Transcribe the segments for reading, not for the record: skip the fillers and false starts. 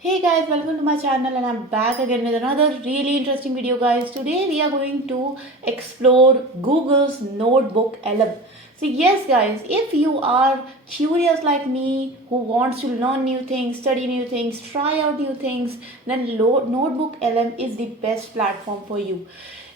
Hey guys, welcome to my channel and I'm back again with another really interesting video guys. Today we are going to explore Google's NotebookLM. So yes guys, if you are curious like me who wants to learn new things, study new things, try out new things, then NotebookLM is the best platform for you.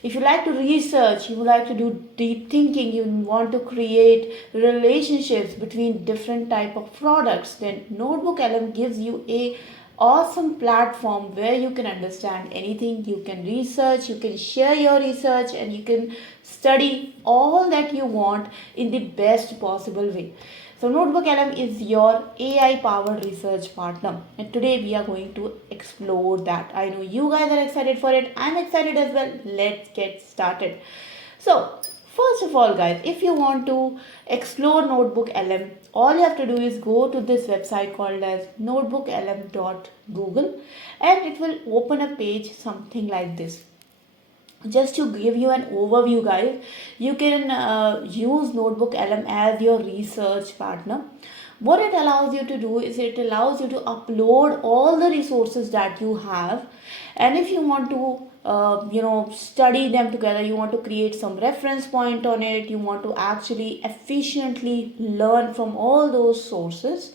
If you like to research, you like to do deep thinking, you want to create relationships between different type of products, then NotebookLM gives you a awesome platform where you can understand anything, you can research, you can share your research, and you can study all that you want in the best possible way. So NotebookLM is your AI powered research partner, and today we are going to explore that. I know you guys are excited for it. I'm excited as well. Let's get started. So first of all guys, if you want to explore NotebookLM, all you have to do is go to this website called as notebooklm.google, and it will open a page something like this. Just to give you an overview guys, you can use NotebookLM as your research partner. What it allows you to do is it allows you to upload all the resources that you have, and if you want to study them together, you want to create some reference point on it, you want to actually efficiently learn from all those sources,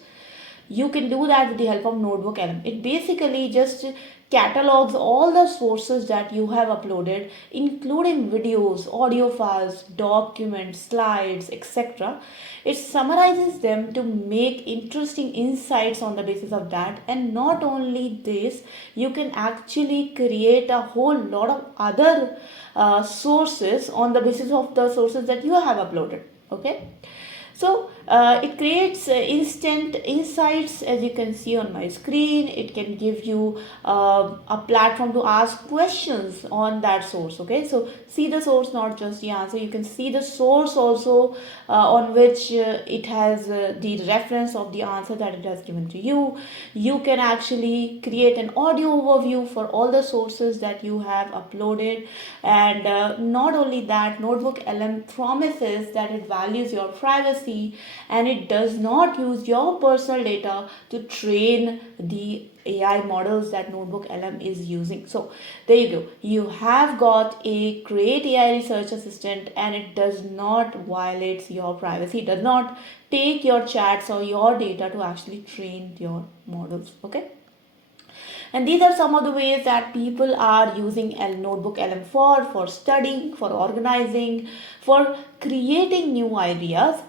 you can do that with the help of NotebookLM. It basically just catalogs all the sources that you have uploaded, including videos, audio files, documents, slides, etc. It summarizes them to make interesting insights on the basis of that. And not only this, you can actually create a whole lot of other sources on the basis of the sources that you have uploaded. Okay. So it creates instant insights, as you can see on my screen. It can give you a platform to ask questions on that source. Okay, so see the source, not just the answer. You can see the source also on which it has the reference of the answer that it has given to you. You can actually create an audio overview for all the sources that you have uploaded. And not only that, NotebookLM promises that it values your privacy and it does not use your personal data to train the AI models that NotebookLM is using. So there you go. You have got a great AI research assistant, and it does not violate your privacy, it does not take your chats or your data to actually train your models. Okay. And these are some of the ways that people are using NotebookLM for studying, for organizing, for creating new ideas.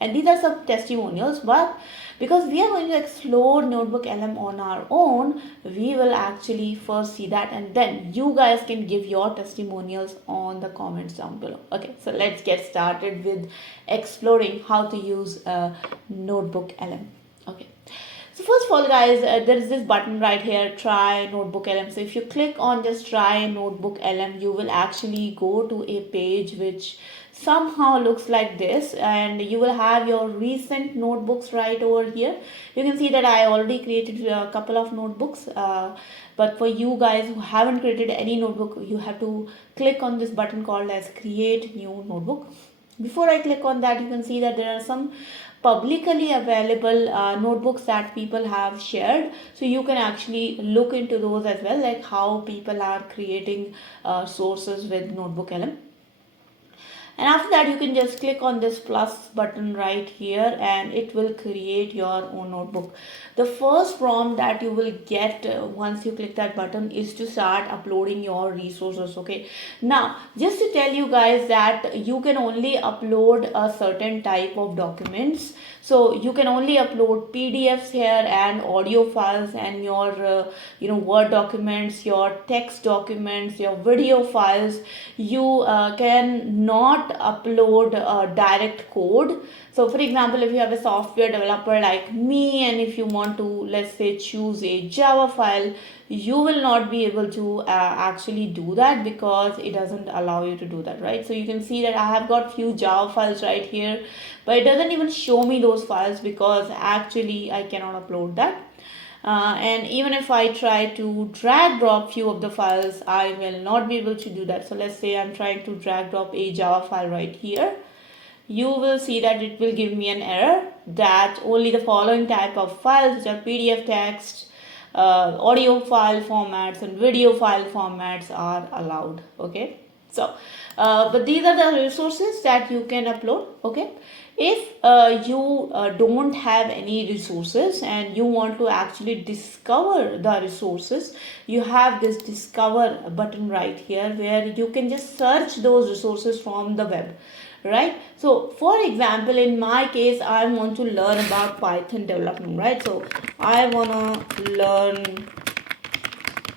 And these are some testimonials, but because we are going to explore NotebookLM on our own, we will actually first see that, and then you guys can give your testimonials on the comments down below. Okay, so let's get started with exploring how to use NotebookLM. Okay. So first of all guys, there is this button right here, try NotebookLM. So if you click on this try NotebookLM, you will actually go to a page which somehow looks like this, and you will have your recent notebooks right over here. You can see that I already created a couple of notebooks, but for you guys who haven't created any notebook, you have to click on this button called as create new notebook. Before I click on that, you can see that there are some publicly available notebooks that people have shared, so you can actually look into those as well, like how people are creating sources with NotebookLM. And after that, you can just click on this plus button right here, and it will create your own notebook. The first prompt that you will get once you click that button is to start uploading your resources. Okay, now just to tell you guys that you can only upload a certain type of documents. So you can only upload PDFs here and audio files and your Word documents, your text documents, your video files. You can not upload direct code. So for example, if you have a software developer like me, and if you want to, let's say, choose a Java file, you will not be able to actually do that because it doesn't allow you to do that, right? So you can see that I have got few Java files right here, but it doesn't even show me those files because actually I cannot upload that. And even if I try to drag drop few of the files, I will not be able to do that. So let's say I'm trying to drag drop a Java file right here. You will see that it will give me an error that only the following type of files, which are PDF text, audio file formats and video file formats are allowed. Okay, so but these are the resources that you can upload. Okay, if you don't have any resources and you want to actually discover the resources, you have this discover button right here where you can just search those resources from the web, right? So for example, in my case, I want to learn about Python development, right? So I want to learn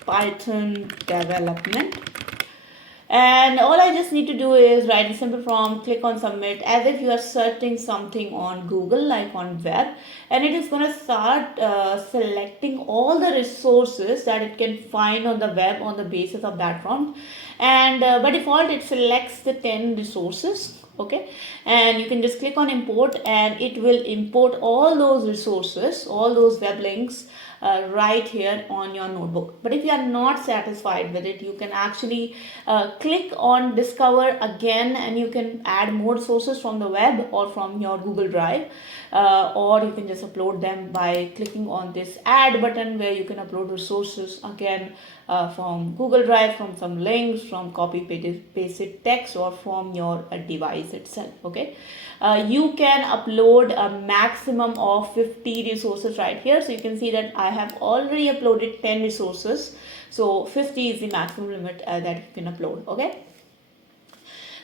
Python development, and all I just need to do is write a simple prompt, click on submit, as if you are searching something on Google, like on web, and it is going to start selecting all the resources that it can find on the web on the basis of that prompt. And by default it selects the 10 resources. Okay, and you can just click on import and it will import all those resources, all those web links right here on your notebook. But if you are not satisfied with it, you can actually click on discover again, and you can add more resources from the web or from your Google Drive, or you can just upload them by clicking on this add button where you can upload resources again from Google Drive, from some links, from copy pasted text, or from your device itself. Okay, you can upload a maximum of 50 resources right here. So you can see that I have already uploaded 10 resources, so 50 is the maximum limit that you can upload. Okay,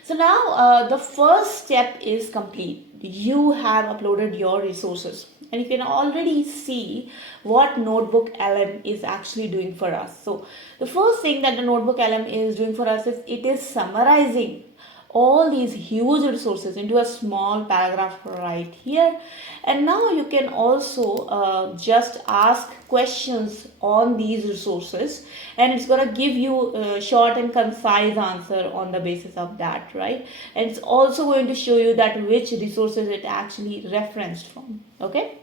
so now the first step is complete. You have uploaded your resources, and you can already see what NotebookLM is actually doing for us. So the first thing that the NotebookLM is doing for us is it is summarizing all these huge resources into a small paragraph right here. And now you can also just ask questions on these resources, and it's going to give you a short and concise answer on the basis of that, right? And it's also going to show you that which resources it actually referenced from. Okay,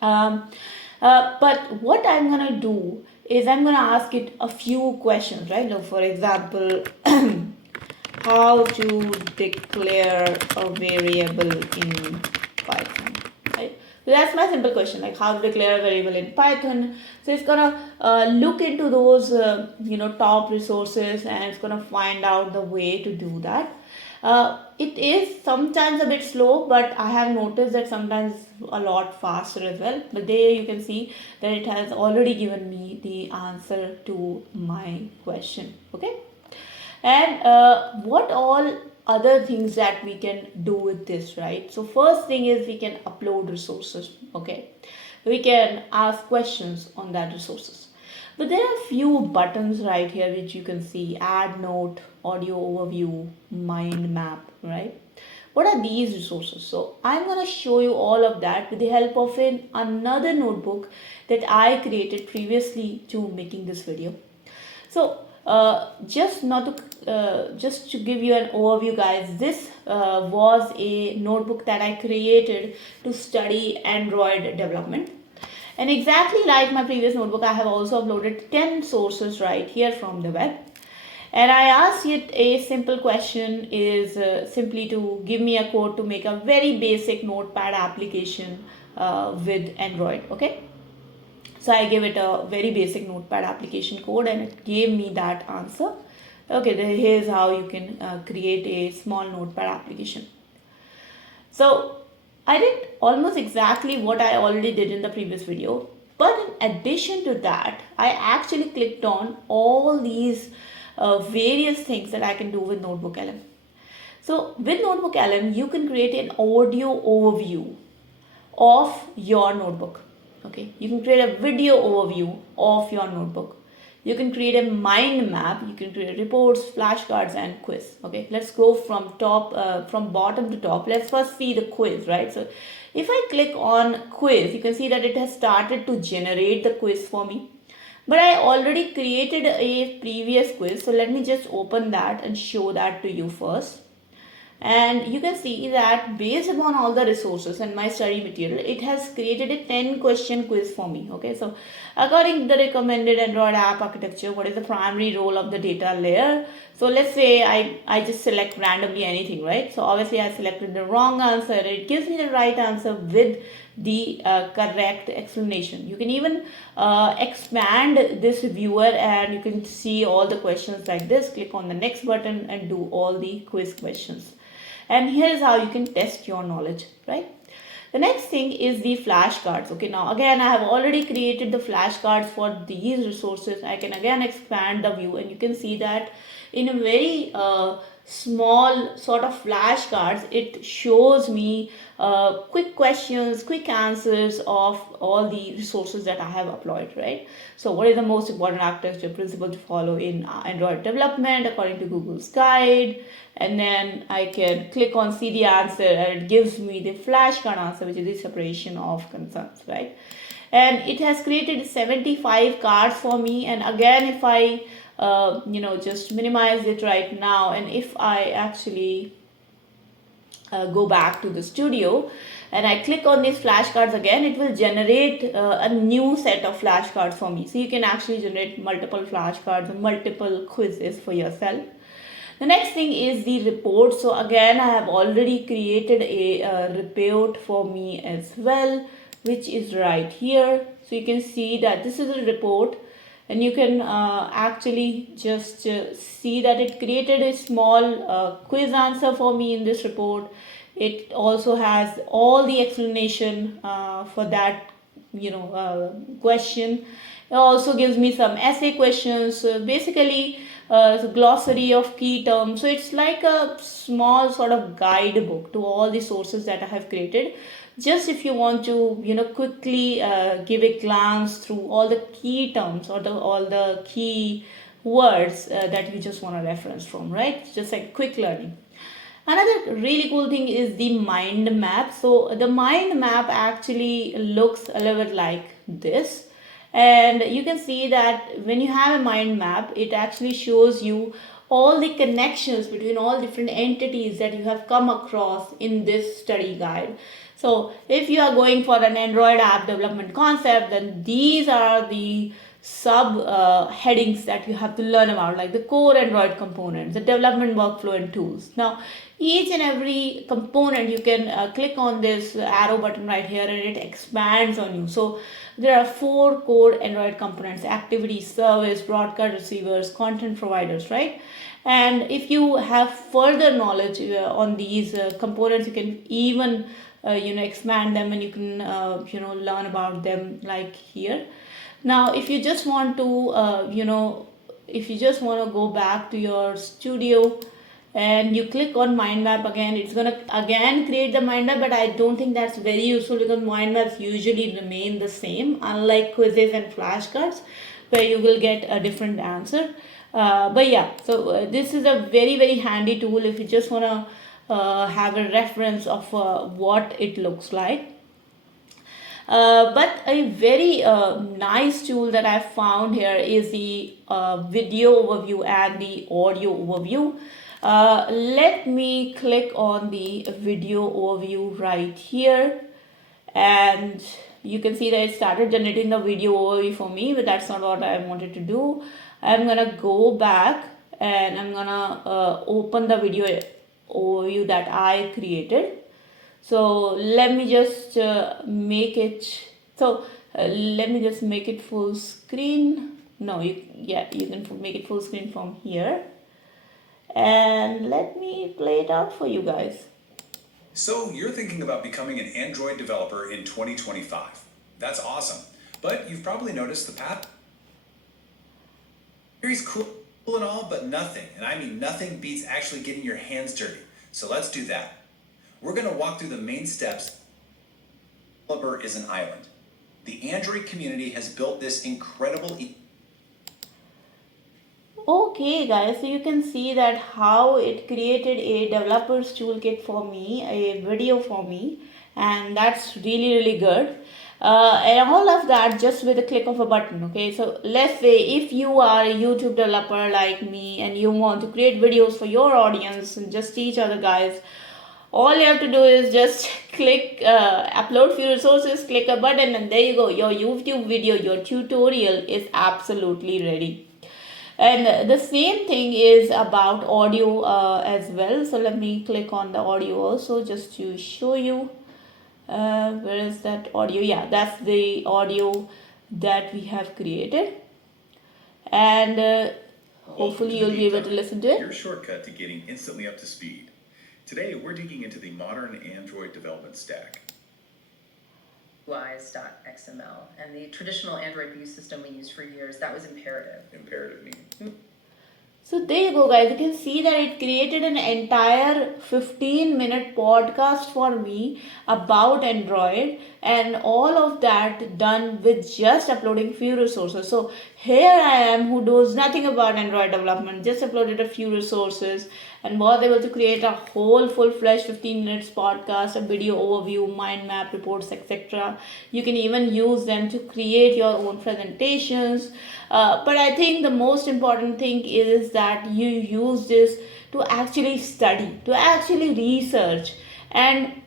but what I'm going to do is I'm going to ask it a few questions, right? So for example, how to declare a variable in Python, right? So that's my simple question, like how to declare a variable in Python. So it's gonna look into those top resources, and it's gonna find out the way to do that. It is sometimes a bit slow, but I have noticed that sometimes a lot faster as well. But there you can see that it has already given me the answer to my question. Okay, and what all other things that we can do with this, right? So first thing is we can upload resources. Okay, we can ask questions on that resources, but there are a few buttons right here which you can see: add note, audio overview, mind map, right? What are these resources? So I'm going to show you all of that with the help of another notebook that I created previously to making this video. So just to give you an overview, guys, this was a notebook that I created to study Android development. And exactly like my previous notebook, I have also uploaded 10 sources right here from the web. And I asked it a simple question, is simply to give me a code to make a very basic notepad application with Android. Okay, so I gave it a very basic notepad application code, and it gave me that answer. Okay, here's how you can create a small notepad application. So I did almost exactly what I already did in the previous video, but in addition to that, I actually clicked on all these various things that I can do with NotebookLM. So with NotebookLM, you can create an audio overview of your notebook. Okay, you can create a video overview of your notebook. You can create a mind map. You can create reports, flashcards, and quiz. Okay, let's go from bottom to top. Let's first see the quiz, right? So if I click on quiz, you can see that it has started to generate the quiz for me. But I already created a previous quiz, so let me just open that and show that to you first. And you can see that based upon all the resources and my study material, it has created a 10 question quiz for me. Okay, so according to the recommended Android app architecture, what is the primary role of the data layer? So let's say I just select randomly anything, right? So obviously I selected the wrong answer. It gives me the right answer with the correct explanation. You can even expand this viewer and you can see all the questions like this. Click on the next button and do all the quiz questions. And here's how you can test your knowledge, right? The next thing is the flashcards. Okay, now again, I have already created the flashcards for these resources. I can again expand the view and you can see that in a very small sort of flashcards, it shows me quick questions, quick answers of all the resources that I have uploaded, right? So what is the most important architecture principle to follow in Android development according to Google's guide? And then I can click on see the answer and it gives me the flashcard answer, which is the separation of concerns, right? And it has created 75 cards for me. And again, if I just minimize it right now, and if I actually go back to the studio and I click on these flashcards again, it will generate a new set of flashcards for me. So you can actually generate multiple flashcards, multiple quizzes for yourself. The next thing is the report. So again, I have already created a report for me as well, which is right here. So you can see that this is a report and you can actually just see that it created a small quiz answer for me in this report. It also has all the explanation for that question. It also gives me some essay questions, basically glossary of key terms. So it's like a small sort of guidebook to all the sources that I have created. Just if you want to quickly give a glance through all the key terms or all the key words that you just want to reference from, right? Just like quick learning. Another really cool thing is the mind map. So the mind map actually looks a little bit like this. And you can see that when you have a mind map, it actually shows you all the connections between all different entities that you have come across in this study guide. So if you are going for an Android app development concept, then these are the sub headings that you have to learn about, like the core Android components, the development workflow and tools. Now, each and every component, you can click on this arrow button right here and it expands on you. So there are 4 core Android components: activity, service, broadcast receivers, content providers, right? And if you have further knowledge on these components, you can even expand them and you can learn about them like here. Now, if you just want to go back to your studio and you click on mind map again, it's gonna again create the mind map, but I don't think that's very useful because mind maps usually remain the same, unlike quizzes and flashcards where you will get a different answer. But yeah, so this is a very, very handy tool if you just want to have a reference of what it looks like. But a very nice tool that I found here is the video overview and the audio overview. Let me click on the video overview right here, and you can see that it started generating the video overview for me, but that's not what I wanted to do. I'm gonna go back and I'm gonna open the video overview that I created. So let me just make it, let me just make it full screen. No, you can make it full screen from here. And let me play it out for you guys. So you're thinking about becoming an Android developer in 2025. That's awesome. But you've probably noticed the path. Very cool and all, but nothing, and I mean nothing, beats actually getting your hands dirty. So let's do that. We're going to walk through the main steps. Developer is an island. The Android community has built this incredible. Okay guys, so you can see that how it created a developer's toolkit for me, a video for me, and that's really, really good. And all of that just with a click of a button. Okay, so let's say if you are a YouTube developer like me and you want to create videos for your audience and just teach other guys, all you have to do is just click upload few resources, click a button, and there you go. Your YouTube video, your tutorial is absolutely ready. And the same thing is about audio as well. So let me click on the audio also just to show you. where is that audio? Yeah, that's the audio that we have created, and hopefully you'll be able to listen to it. Your shortcut to getting instantly up to speed. Today we're digging into the modern Android development stack. UI.xml, and the traditional Android view system we used for years, that was imperative. Imperative meaning. So there you go, guys. You can see that it created an entire 15-minute podcast for me about Android, and all of that done with just uploading few resources. So here I am, who knows nothing about Android development, just uploaded a few resources and was able to create a whole full-fledged 15 minutes podcast, a video overview, mind map, reports, etc. You can even use them to create your own presentations. But I think the most important thing is that you use this to actually study, to actually research. And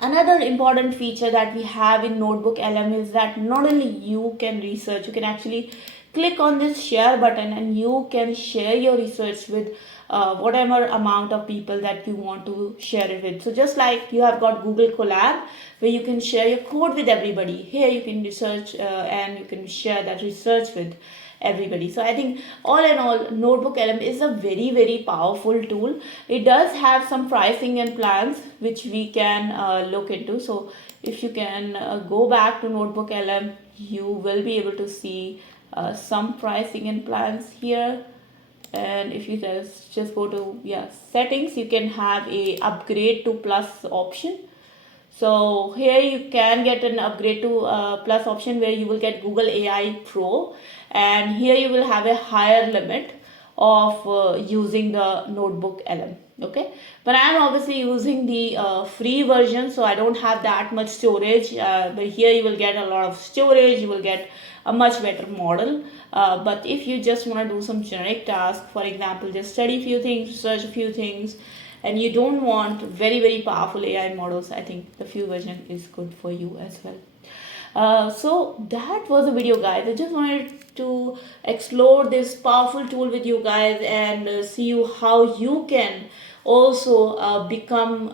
another important feature that we have in NotebookLM is that not only you can research, you can actually click on this share button and you can share your research with whatever amount of people that you want to share it with. So just like you have got Google Colab, where you can share your code with everybody, here you can research and you can share that research with everybody. So I think all in all, NotebookLM is a very powerful tool. It does have some pricing and plans which we can look into. So if you can go back to NotebookLM, you will be able to see some pricing and plans here. And if you just go to settings, you can have a upgrade to plus option. So here you can get an upgrade to plus option where you will get Google AI Pro, and here you will have a higher limit of using the NotebookLM. Okay, but I am obviously using the free version, so I don't have that much storage, but here you will get a lot of storage, you will get a much better model. But if you just want to do some generic tasks, for example, just study a few things, research a few things, and you don't want very powerful AI models, I think the free version is good for you as well. So that was the video, guys. I just wanted to explore this powerful tool with you guys and see you how you can also become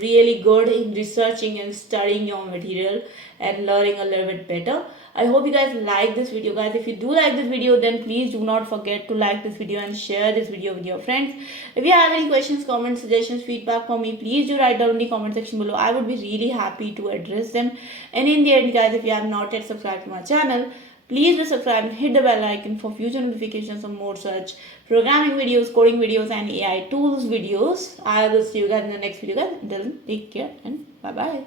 really good in researching and studying your material and learning a little bit better. I hope you guys like this video, guys. If you do like this video, then please do not forget to like this video and share this video with your friends. If you have any questions, comments, suggestions, feedback for me, please do write down in the comment section below. I would be really happy to address them. And in the end, guys, if you have not yet subscribed to my channel, please do subscribe and hit the bell icon for future notifications on more such programming videos, coding videos, and AI tools videos. I will see you guys in the next video, guys. Until then, take care and bye-bye.